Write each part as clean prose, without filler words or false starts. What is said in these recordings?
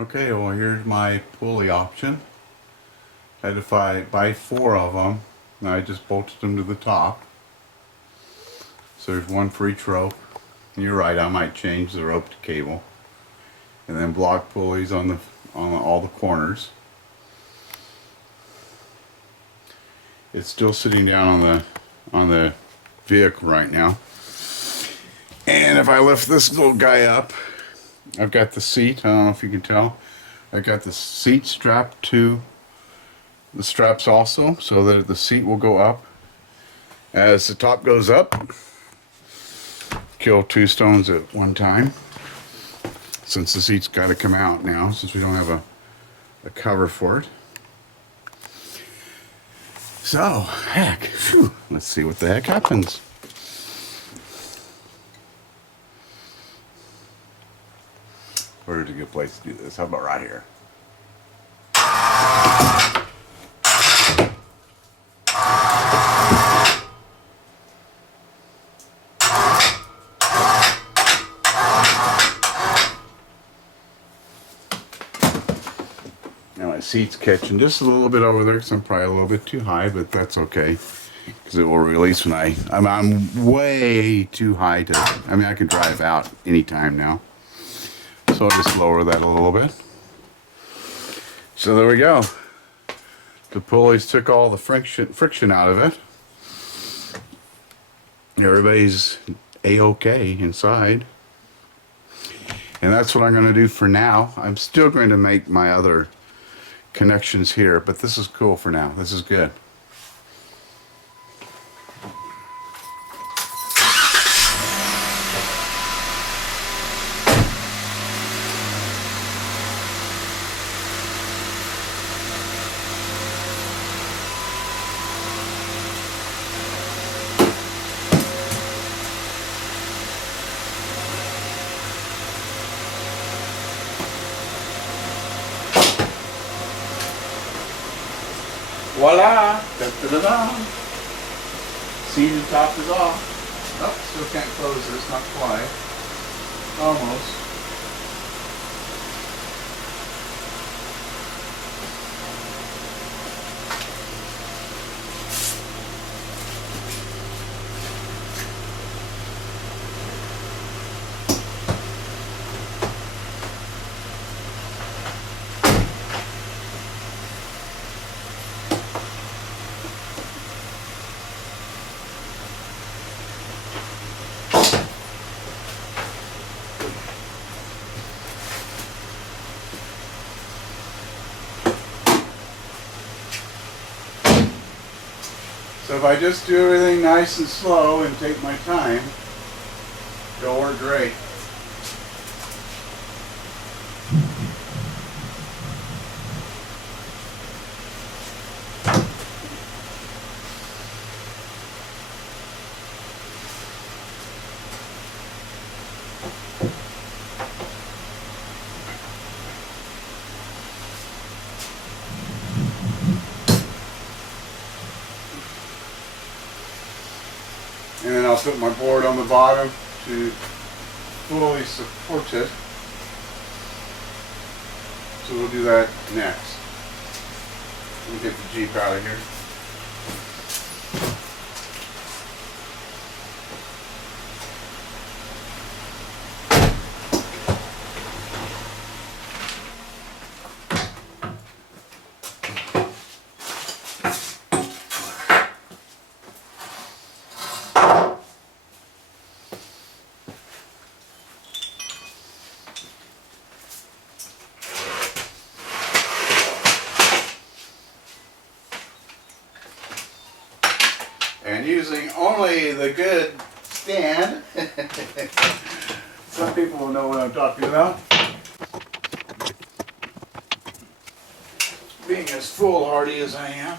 Okay, well here's my pulley option. I had to buy 4 of them, and I just bolted them to the top. So there's one for each rope. And you're right, I might change the rope to cable. And then block pulleys on all the corners. It's still sitting down on the vehicle right now. And if I lift this little guy up, I've got the seat, I don't know if you can tell, I got the seat strapped to the straps also, so that the seat will go up. As the top goes up, kill 2 stones at one time, since the seat's got to come out now, since we don't have a cover for it. So, heck, phew, let's see what the heck happens. Where's a good place to do this? How about right here? Now my seat's catching just a little bit over there because I'm probably a little bit too high, but that's okay because it will release when I'm way too high to. I mean, I can drive out anytime now. So I'll just lower that a little bit. So there we go. The pulleys took all the friction out of it. Everybody's A-okay inside. And that's what I'm going to do for now. I'm still going to make my other connections here, but this is cool for now. This is good. Voila! Da-da-da-da! See, the top is off. Oh, still can't close this, not quite. Almost. So if I just do everything nice and slow and take my time, it'll work great. And then I'll put my board on the bottom to fully support it. So we'll do that next. Let me get the Jeep out of here. And using only the good stand. Some people will know what I'm talking about. Being as foolhardy as I am.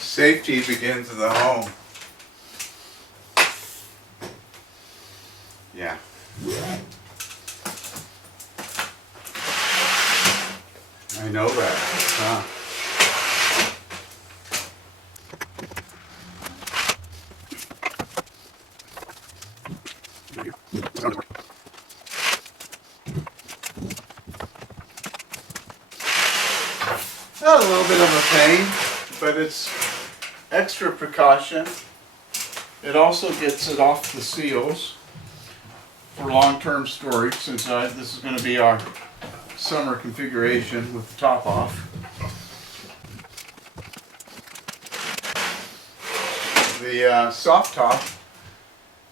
Safety begins in the home. know that. Huh. A little bit of a pain, but it's extra precaution. It also gets it off the seals for long-term storage, since this is going to be our summer configuration with the top off. The soft top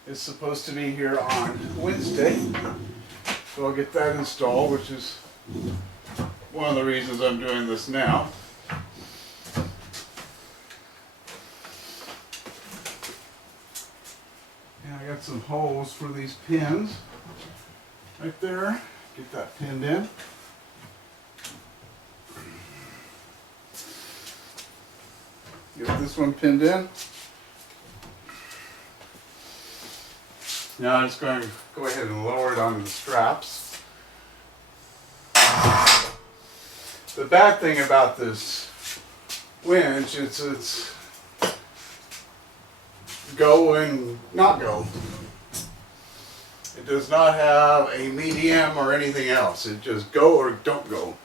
is supposed to be here on Wednesday, so I'll get that installed, which is one of the reasons I'm doing this now. And I got some holes for these pins right there. Get that pinned in. Get this one pinned in. Now I'm just going to go ahead and lower it onto the straps. The bad thing about this winch, it's go and not go. It does not have a medium or anything else. It just go or don't go.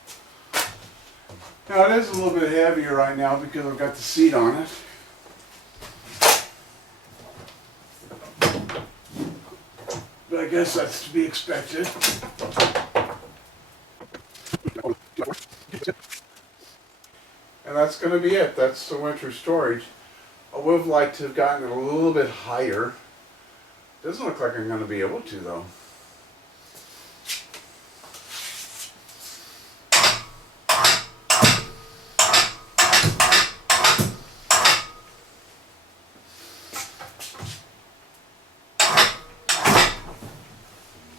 Now it is a little bit heavier right now because I've got the seat on it. But I guess that's to be expected. And that's going to be it. That's the winter storage. I would have liked to have gotten it a little bit higher. Doesn't look like I'm going to be able to, though.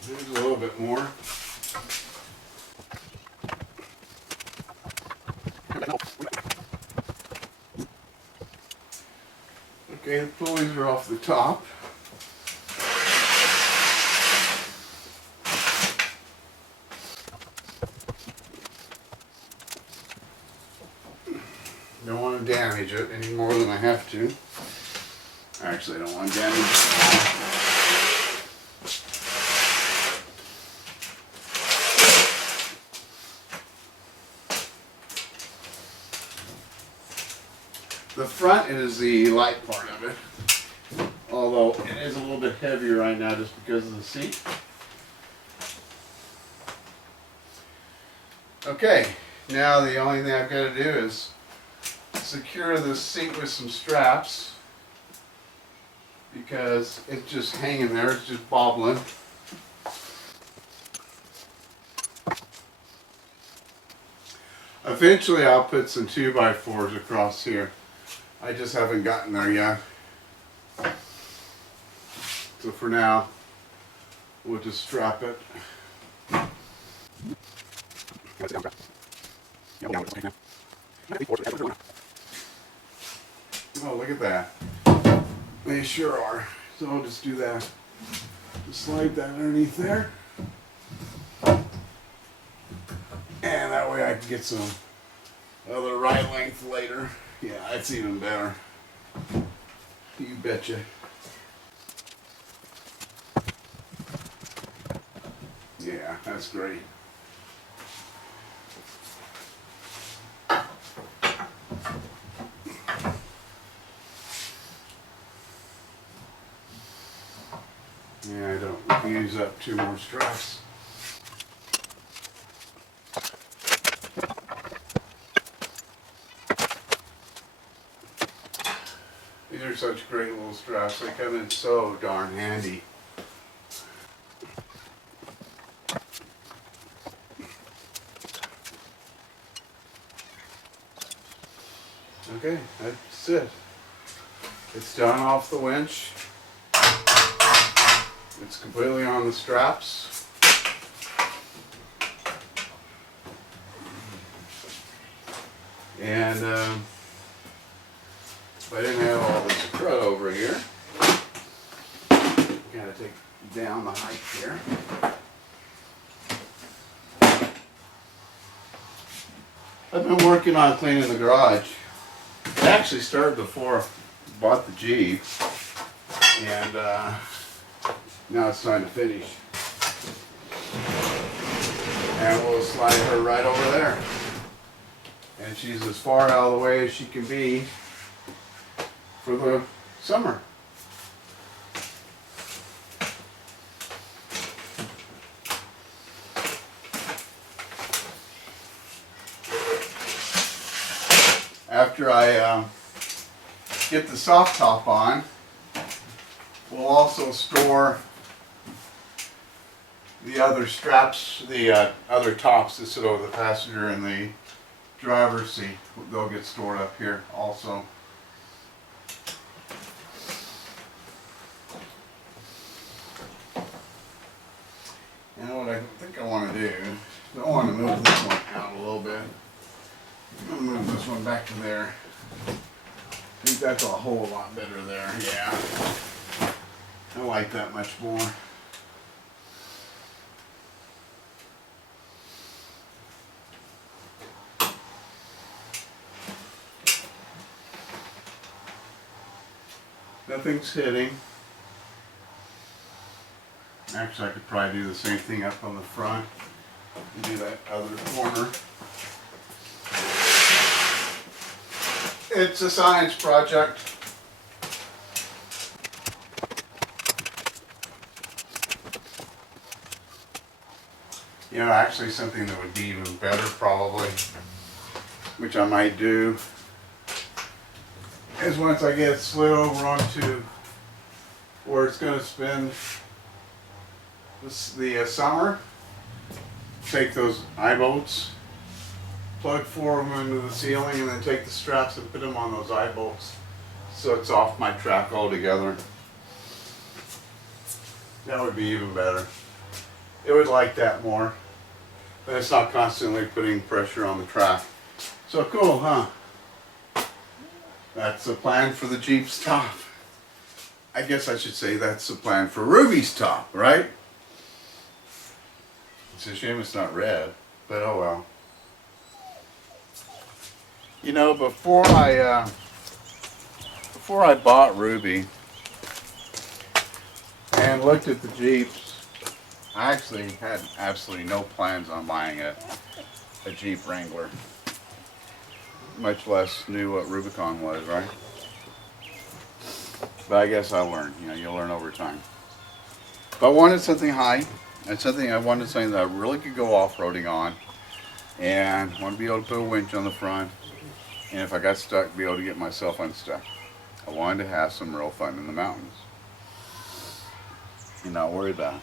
There's a little bit more. Okay, the pulleys are off the top. Don't want to damage it any more than I have to. Actually, I don't want to damage it. The front is the light part of it, although it is a little bit heavier right now just because of the seat. Okay, now the only thing I've got to do is secure this seat with some straps because it's just hanging there, it's just bobbling. Eventually I'll put some 2x4s across here. I just haven't gotten there yet. So for now, we'll just strap it. Oh, look at that. They sure are. So I'll just do that. Just slide that underneath there. And that way I can get some other right length later. Yeah, that's even better. You betcha. Yeah, that's great. Yeah, I don't use up 2 more straps. These are such great little straps. They come in so darn handy. Okay, that's it. It's done off the winch. It's completely on the straps. And if I didn't have all this crud over here, gotta take down the height here. I've been working on cleaning the garage. I actually started before I bought the Jeep, and now it's time to finish. And we'll slide her right over there. And she's as far out of the way as she can be for the summer. After I get the soft top on, we'll also store the other straps, the other tops that sit over the passenger and the driver's seat. They'll get stored up here also. You know what I think I want to do? I want to move this one out a little bit. I'm going to move this one back to there. I think that's a whole lot better there. Yeah. I like that much more. Nothing's hitting. Actually, I could probably do the same thing up on the front and do that other corner. It's a science project. You know, actually something that would be even better probably, which I might do, is once I get it slid over onto where it's going to spend the summer, take those eye bolts, plug four of them into the ceiling, and then take the straps and put them on those eye bolts so it's off my track altogether. That would be even better. It would like that more. But it's not constantly putting pressure on the track. So cool, huh? That's the plan for the Jeep's top. I guess I should say that's the plan for Ruby's top, right? It's a shame it's not red, but oh well. You know, before I bought Ruby and looked at the Jeeps, I actually had absolutely no plans on buying a Jeep Wrangler. Much less knew what Rubicon was, right? But I guess I learned. You know, you'll learn over time. But I wanted something high, and I wanted something that I really could go off-roading on, and I wanted to be able to put a winch on the front, and if I got stuck, be able to get myself unstuck. I wanted to have some real fun in the mountains and not worry about it.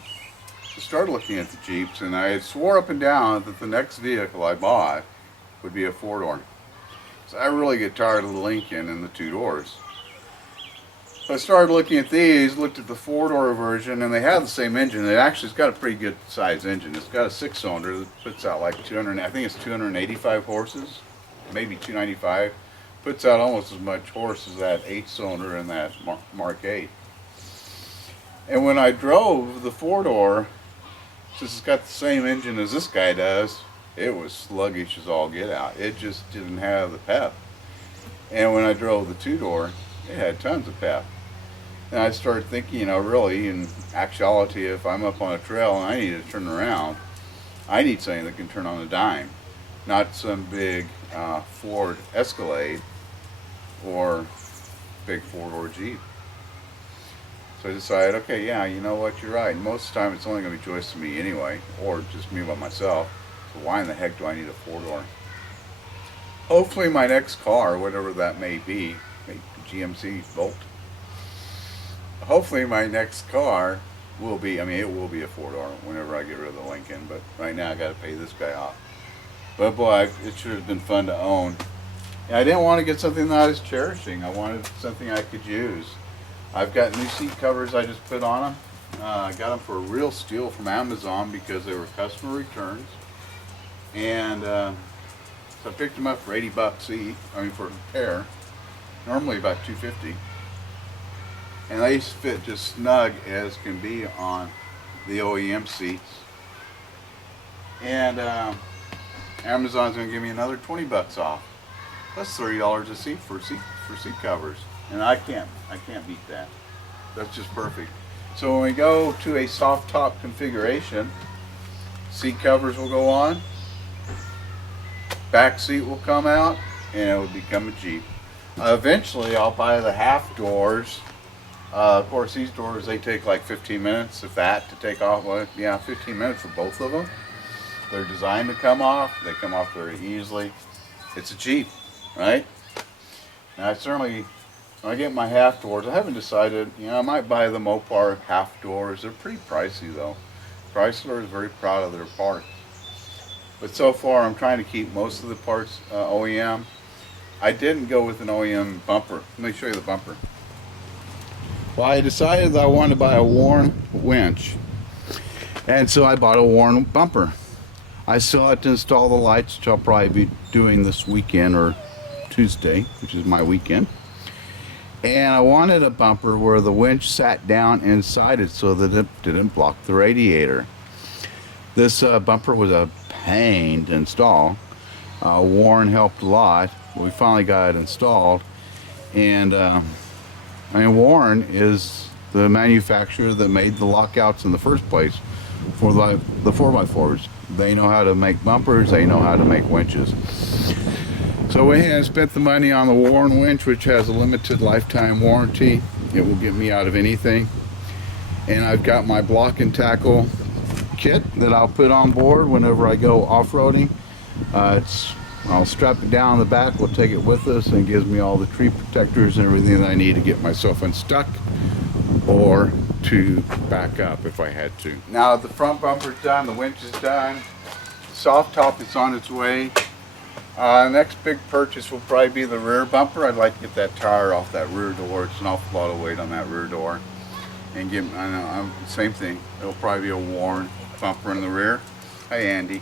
So I started looking at the Jeeps, and I swore up and down that the next vehicle I bought would be a four-door. So I really get tired of the Lincoln and the two doors. So I started looking at these, looked at the four-door version, and they have the same engine. It actually's got a pretty good size engine. It's got a six-cylinder that puts out like 200, I think it's 285 horses, maybe 295. Puts out almost as much horse as that eight-cylinder in that Mark 8. And when I drove the four-door, since it's got the same engine as this guy does, it was sluggish as all get out. It just didn't have the pep. And when I drove the two-door, it had tons of pep. And I started thinking, you know, really, in actuality, if I'm up on a trail and I need to turn around, I need something that can turn on a dime, not some big Ford Escalade or big four-door Jeep. So I decided, okay, yeah, you know what, you're right. Most of the time it's only going to be joyous to me anyway, or just me by myself. So why in the heck do I need a four-door? Hopefully my next car, whatever that may be, maybe GMC Volt, hopefully my next car will be, I mean, it will be a four-door whenever I get rid of the Lincoln, but right now I got to pay this guy off. But boy, it sure has been fun to own. And I didn't want to get something that I was cherishing. I wanted something I could use. I've got new seat covers I just put on them. I got them for a real steal from Amazon because they were customer returns. And so I picked them up for $80 each, for a pair. Normally about $250. And they fit just snug as can be on the OEM seats. And Amazon's gonna give me another 20 bucks off. That's $30 a seat for seat covers, and I can't beat that. That's just perfect. So when we go to a soft top configuration, seat covers will go on, back seat will come out, and it will become a Jeep. Eventually, I'll buy the half doors. Of course, these doors, they take like 15 minutes, if that, to take off. Well, yeah, 15 minutes for both of them. They're designed to come off. They come off very easily. It's a Jeep, right? Now, I certainly, when I get my half doors, I haven't decided, you know, I might buy the Mopar half doors. They're pretty pricey, though. Chrysler is very proud of their parts. But so far, I'm trying to keep most of the parts OEM. I didn't go with an OEM bumper. Let me show you the bumper. Well, I decided that I wanted to buy a Warn winch, and so I bought a Warn bumper. I still have to install the lights, which I'll probably be doing this weekend or Tuesday, which is my weekend. And I wanted a bumper where the winch sat down inside it so that it didn't block the radiator. This bumper was a pain to install. Warn helped a lot. We finally got it installed, and I mean, Warn is the manufacturer that made the lockouts in the first place for the 4x4s. They know how to make bumpers, they know how to make winches. So we have spent the money on the Warn winch, which has a limited lifetime warranty. It will get me out of anything. And I've got my block and tackle kit that I'll put on board whenever I go off-roading. I'll strap it down on the back, we'll take it with us, and it gives me all the tree protectors and everything that I need to get myself unstuck or to back up if I had to. Now the front bumper's done, the winch is done, the soft top is on its way. Next big purchase will probably be the rear bumper. I'd like to get that tire off that rear door. It's an awful lot of weight on that rear door. And get, same thing, it'll probably be a Warn bumper in the rear. Hi Andy.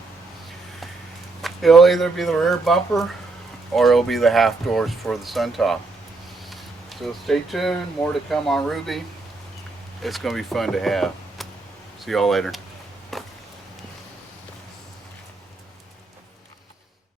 It'll either be the rear bumper or it'll be the half doors for the sun top. So stay tuned, more to come on Rubi. It's going to be fun to have. See y'all later.